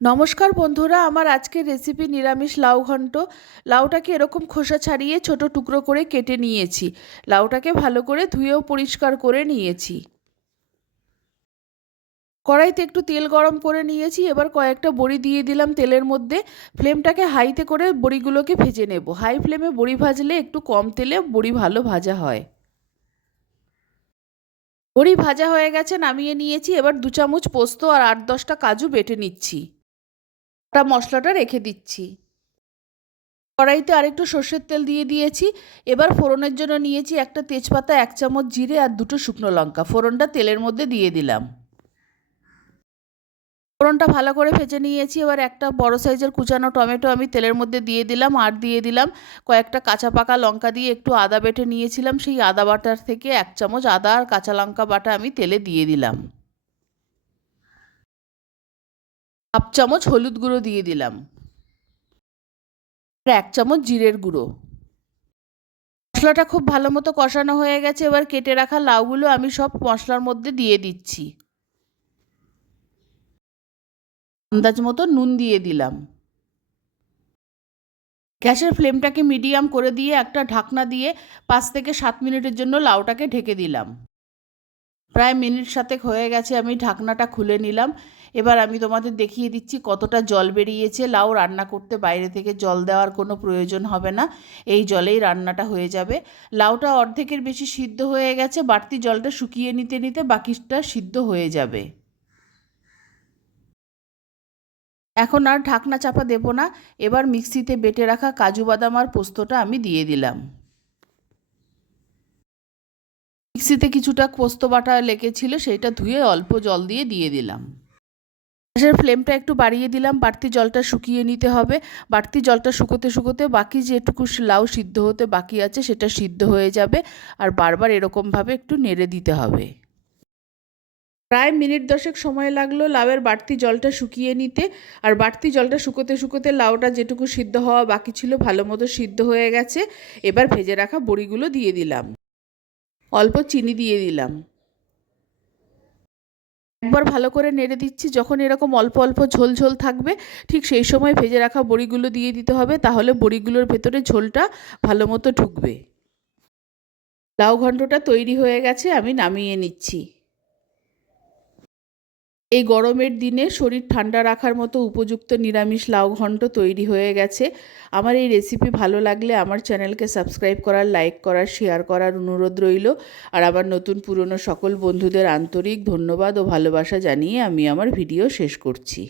নমস্কার বন্ধুরা, আমার আজকের রেসিপি নিরামিষ লাউ ঘন্ট। লাউটাকে এরকম খোসা ছাড়িয়ে ছোট টুকরো করে কেটে নিয়েছি। লাউটাকে ভালো করে ধুয়েও পরিষ্কার করে নিয়েছি। কড়াইতে একটু তেল গরম করে নিয়েছি, এবার কয়েকটা বড়ি দিয়ে দিলাম তেলের মধ্যে। ফ্লেমটাকে হাইতে করে বড়িগুলোকে ভেজে নেব। হাই ফ্লেমে বড়ি ভাজলে একটু কম তেলে বড়ি ভালো ভাজা হয়। বড়ি ভাজা হয়ে গেছে, নামিয়ে নিয়েছি। এবার দু চামচ পোস্ত আর আট দশটা কাজু বেটে নিচ্ছি। গোটা মশলাটা রেখে দিচ্ছি। কড়াইতে আরেকটু সর্ষের তেল দিয়ে দিয়েছি। এবার ফোড়নের জন্য নিয়েছি একটা তেজপাতা, এক চামচ জিরে আর দুটো শুকনো লঙ্কা। ফোড়নটা তেলের মধ্যে দিয়ে দিলাম। ফোড়নটা ভালো করে ভেজে নিয়েছি। এবার একটা বড় সাইজের কুচানো টমেটো আমি তেলের মধ্যে দিয়ে দিলাম আর দিয়ে দিলাম কয়েকটা কাঁচা পাকা লঙ্কা দিয়ে একটু আদা বেটে নিয়েছিলাম। সেই আদা বাটার থেকে এক চামচ আদা আর কাঁচা লঙ্কা বাটা আমি তেলে দিয়ে দিলাম। হাফ চামচ হলুদ গুঁড়ো দিয়ে দিলাম। এক চামচ জিরের গুঁড়ো। মশলাটা খুব ভালো মতো কষানো হয়ে গেছে, এবার কেটে রাখা লাউগুলো আমি সব মশলার মধ্যে দিয়ে দিচ্ছি। আন্দাজ মতো নুন দিয়ে দিলাম। গ্যাসের ফ্লেমটাকে মিডিয়াম করে দিয়ে একটা ঢাকনা দিয়ে পাঁচ থেকে সাত মিনিটের জন্য লাউটাকে ঢেকে দিলাম। প্রায় মিনিট সাতেক হয়ে গেছে, আমি ঢাকনাটা খুলে নিলাম। এবার আমি তোমাদের দেখিয়ে দিচ্ছি কতটা জল বেরিয়েছে। লাউ রান্না করতে বাইরে থেকে জল দেওয়ার কোনো প্রয়োজন হবে না। এই জলেই রান্নাটা হয়ে যাবে। লাউটা অর্ধেকের বেশি সিদ্ধ হয়ে গেছে, বাড়তি জলটা শুকিয়ে নিতে নিতে বাকিটা সিদ্ধ হয়ে যাবে। এখন আর ঢাকনা চাপা দেব না। এবার মিক্সিতে বেটে রাখা কাজু বাদাম আর পোস্তটা আমি দিয়ে দিলাম। মিক্সিতে কিছুটা পোস্ত বাটা লেগেছিল সেইটা ধুয়ে অল্প জল দিয়ে দিয়ে দিলাম। গ্যাসের ফ্লেমটা একটু বাড়িয়ে দিলাম, বাড়তি জলটা শুকিয়ে নিতে হবে। বাড়তি জলটা শুকোতে শুকোতে বাকি যেটুকু লাউ সিদ্ধ হতে বাকি আছে, সেটা সিদ্ধ হয়ে যাবে আর বারবার এরকমভাবে একটু নেড়ে দিতে হবে। প্রায় মিনিট দশেক সময় লাগল লাউয়ের বাড়তি জলটা শুকিয়ে নিতে আর বাড়তি জলটা শুকোতে শুকোতে লাউটা যেটুকু সিদ্ধ হওয়া বাকি ছিল ভালো মতো সিদ্ধ হয়ে গেছে। এবার ভেজে রাখা বড়িগুলো দিয়ে দিলাম। অল্প চিনি দিয়ে দিলাম। একবার ভালো করে নেড়ে দিচ্ছি, যখন এরকম অল্প অল্প ঝোল ঝোল থাকবে, ঠিক সেই সময় ভেজে রাখা বড়িগুলো দিয়ে দিতে হবে, তাহলে বড়িগুলোর ভেতরে ঝোলটা ভালো মতো ঢুকবে। লাউ ঘণ্টটা তৈরি হয়ে গেছে, আমি নামিয়ে নিচ্ছি। এই গরমের দিনে শরীর ঠান্ডা রাখার মতো উপযুক্ত নিরামিষ লাউ ঘন্ট তৈরি হয়ে গেছে। আমার এই রেসিপি ভালো লাগলে আমার চ্যানেলকে সাবস্ক্রাইব করার লাইক করার শেয়ার করার অনুরোধ রইল। আর আমার নতুন পুরনো সকল বন্ধুদের আন্তরিক ধন্যবাদ ও ভালোবাসা জানিয়ে আমি আমার ভিডিও শেষ করছি।